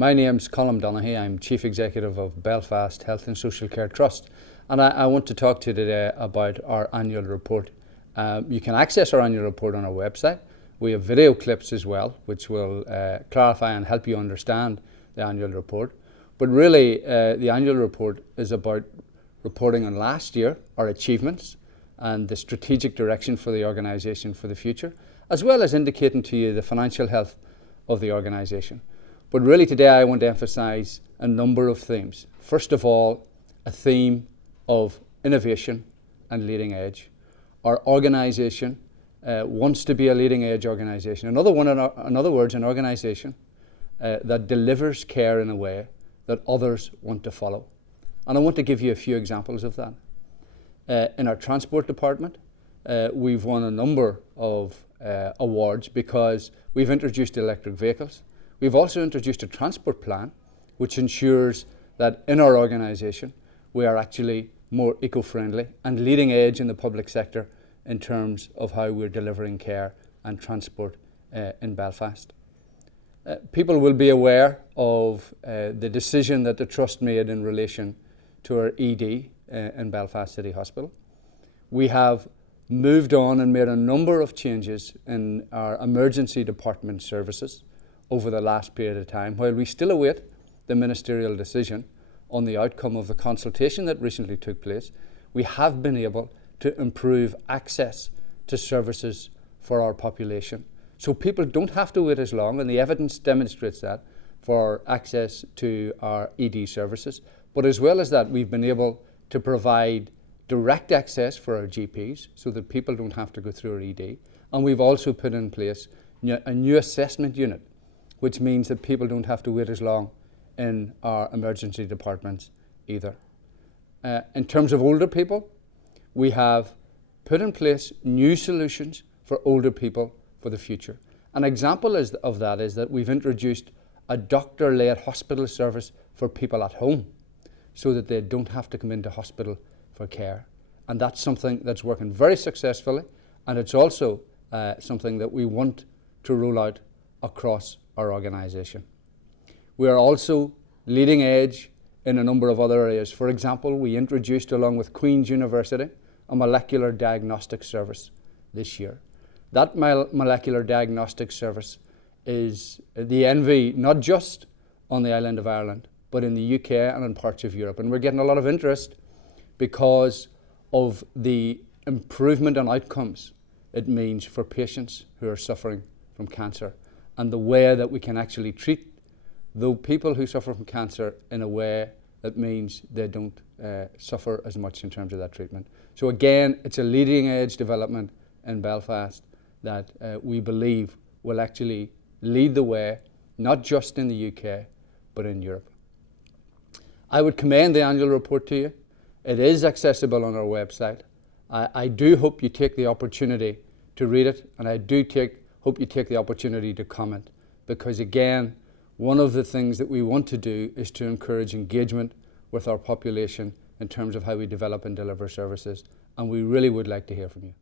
My name's Colm Donaghy. I'm Chief Executive of Belfast Health and Social Care Trust, and I want to talk to you today about our annual report. You can access our annual report on our website. We have video clips as well, which will clarify and help you understand the annual report. But really, the annual report is about reporting on last year, our achievements, and the strategic direction for the organisation for the future, as well as indicating to you the financial health of the organisation. But really today I want to emphasise a number of themes. First of all, a theme of innovation and leading edge. Our organisation wants to be a leading edge organisation. In other words, an organisation that delivers care in a way that others want to follow. And I want to give you a few examples of that. In our transport department, we've won a number of awards because we've introduced electric vehicles. We've also introduced a transport plan which ensures that in our organisation we are actually more eco-friendly and leading edge in the public sector in terms of how we're delivering care and transport in Belfast. People will be aware of the decision that the Trust made in relation to our ED in Belfast City Hospital. We have moved on and made a number of changes in our emergency department services over the last period of time, while we still await the ministerial decision on the outcome of the consultation that recently took place. We have been able to improve access to services for our population. So people don't have to wait as long, and the evidence demonstrates that, for access to our ED services. But as well as that, we've been able to provide direct access for our GPs so that people don't have to go through our ED. And we've also put in place a new assessment unit, which means that people don't have to wait as long in our emergency departments either. In terms of older people, we have put in place new solutions for older people for the future. An example of that is that we've introduced a doctor-led hospital service for people at home so that they don't have to come into hospital for care. And that's something that's working very successfully, and it's also something that we want to roll out across our organisation. We are also leading edge in a number of other areas. For example, we introduced, along with Queen's University, a molecular diagnostics service this year. That molecular diagnostics service is the envy, not just on the island of Ireland, but in the UK and in parts of Europe. And we're getting a lot of interest because of the improvement in outcomes it means for patients who are suffering from cancer, and the way that we can actually treat the people who suffer from cancer in a way that means they don't suffer as much in terms of that treatment. So again, it's a leading edge development in Belfast that we believe will actually lead the way, not just in the UK, but in Europe. I would commend the annual report to you. It is accessible on our website. I do hope you take the opportunity to read it, and I do hope you take the opportunity to comment, because again, one of the things that we want to do is to encourage engagement with our population in terms of how we develop and deliver services, and we really would like to hear from you.